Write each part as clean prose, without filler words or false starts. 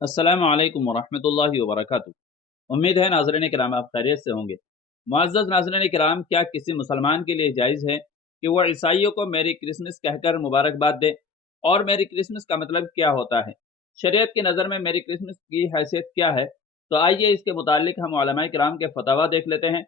अस्सलामु अलैकुम वरहमतुल्लाहि वबरकातुहू। उम्मीद है नाज़रीन किराम आप खैरियत से होंगे। मुअज़्ज़ज़ नाज़रीन किराम, क्या किसी मुसलमान के लिए जायज़ है कि वह ईसाइयों को मेरी क्रिसमस कहकर मुबारकबाद दे? और मेरी क्रिसमस का मतलब क्या होता है? शरीयत की नज़र में मेरी क्रिसमस की हैसियत क्या है? तो आइए इसके मुतालिक हम उलमाए किराम के फतवा देख लेते हैं।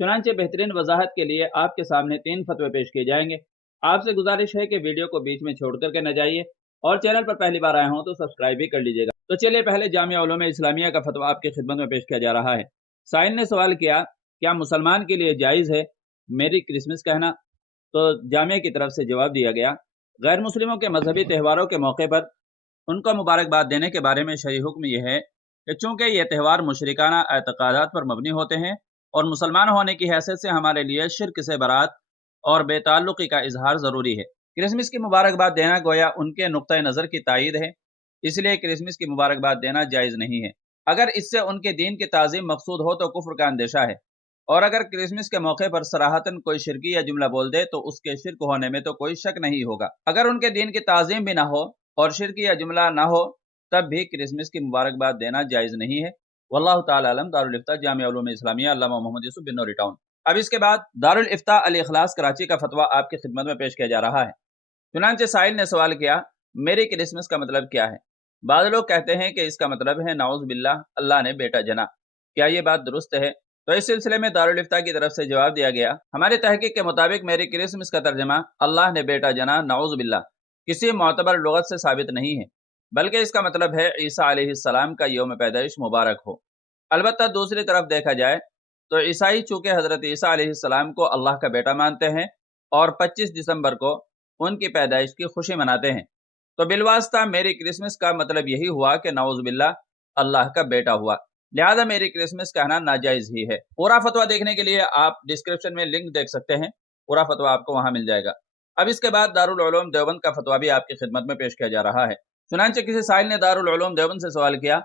चुनांचे बेहतरीन वजाहत के लिए आपके सामने 3 फतवे पेश किए जाएंगे। आपसे गुजारिश है कि वीडियो को बीच में छोड़ करके न जाइए और चैनल पर पहली बार आए हों तो सब्सक्राइब भी कर लीजिएगा। तो चलिए पहले जामिया उलूम इस्लामिया का फतवा आपकी खिदमत में पेश किया जा रहा है। साइल ने सवाल किया, क्या मुसलमान के लिए जायज़ है मेरी क्रिसमस कहना? तो जामिया की तरफ से जवाब दिया गया, गैर मुस्लिमों के मजहबी त्योहारों के मौके पर उनको मुबारकबाद देने के बारे में शरई हुक्म यह है कि चूँकि ये त्यौहार मुशरिकाना एतक़ादात पर मबनी होते हैं और मुसलमान होने की हैसियत से हमारे लिए शिर्क से बरात और बेताल्लुक़ी का इजहार ज़रूरी है। क्रिसमस की मुबारकबाद देना गोया उनके नुक्ता नज़र की तायीद है, इसलिए क्रिसमस की मुबारकबाद देना जायज़ नहीं है। अगर इससे उनके दीन की ताज़ीम मकसूद हो तो कुफ्र का अंदेशा है, और अगर क्रिसमस के मौके पर सराहतन कोई शिरकी या जुमला बोल दे तो उसके शिरक होने में तो कोई शक नहीं होगा। अगर उनके दीन की ताज़ीम भी ना हो और शिरकी या जुमला ना हो, तब भी क्रिसमस की मुबारकबाद देना जायज़ नहीं है। वल्लाहु ताला अलम। दारुल इफ्ता जामिया उलूम इस्लामिया, अल्लामा मोहम्मद यूसुफ बिन टाउन। अब इसके बाद दारुल इफ्ता अल इखलास कराची का फतवा आपकी खिदमत में पेश किया जा रहा है। चुनांचे साइल ने सवाल किया, मेरी क्रिसमस का मतलब क्या है? बाद लोग कहते हैं कि इसका मतलब है नाउज़ बिल्लाह, अल्लाह ने बेटा जना। क्या ये बात दुरुस्त है? तो इस सिलसिले में दारुल इफ्ता की तरफ से जवाब दिया गया, हमारी तहकीक के मुताबिक मेरी क्रिसमस का तर्जमा अल्लाह ने बेटा जना नाउज़ बिल्लाह किसी मोतबर लुगत से साबित नहीं है, बल्कि इसका मतलब है ईसा अलैहिस्सलाम का यौम पैदाइश मुबारक हो। अलबत्ता दूसरी तरफ देखा जाए तो ईसाई चूँकि हज़रत ईसा अलैहिस्सलाम को अल्लाह का बेटा मानते हैं और 25 दिसंबर को उनकी पैदाइश की खुशी मनाते हैं, तो बिलवास्ता मेरी क्रिसमस का मतलब यही हुआ कि नाउज़ बिल्लाह अल्लाह का बेटा हुआ, लिहाजा मेरी क्रिसमस कहना नाजायज़ ही है। पूरा फतवा देखने के लिए आप डिस्क्रिप्शन में लिंक देख सकते हैं, पूरा फतवा आपको वहां मिल जाएगा। अब इसके बाद दारुल उलूम देवबंद का फतवा भी आपकी खिदमत में पेश किया जा रहा है। चुनांचे किसी साइल ने दारुल उलूम देवबंद से सवाल किया,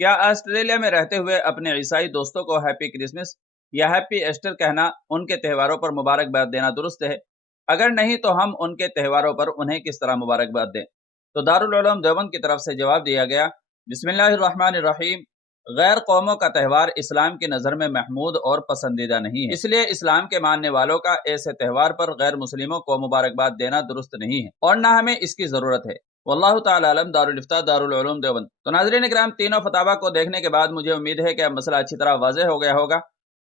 क्या ऑस्ट्रेलिया में रहते हुए अपने ईसाई दोस्तों को हैप्पी क्रिसमस या हैप्पी ईस्टर कहना उनके त्योहारों पर मुबारकबाद देना दुरुस्त है? अगर नहीं तो हम उनके त्योहारों पर उन्हें किस तरह मुबारकबाद दें? तो दारुल उलूम देवबंद की तरफ से जवाब दिया गया, बिस्मिल्लाहिर्रहमानिर्रहीम, गैर कौमों का त्यौहार इस्लाम की नज़र में महमूद और पसंदीदा नहीं है, इसलिए इस्लाम के मानने वालों का ऐसे त्यौहार पर गैर मुस्लिमों को मुबारकबाद देना दुरुस्त नहीं है और न हमें इसकी ज़रूरत है। वल्लाहु ताला अलम। दारुल इफ्ता दारुल उलूम देवबंद। तो नाज़रीन इकराम, तीनों फतावा को देखने के बाद मुझे उम्मीद है कि अब मसला अच्छी तरह वाज़ेह हो गया होगा।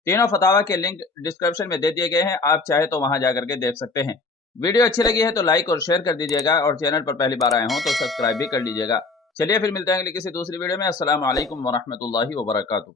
तीनों फतावा के लिंक डिस्क्रिप्शन में दे दिए गए हैं, आप चाहे तो वहां जाकर के देख सकते हैं। वीडियो अच्छी लगी है तो लाइक और शेयर कर दीजिएगा, और चैनल पर पहली बार आए हों तो सब्सक्राइब भी कर लीजिएगा। चलिए फिर मिलते हैं अगली किसी दूसरी वीडियो में। अस्सलामु अलैकुम वरहमतुल्लाहि वबरकातुहू।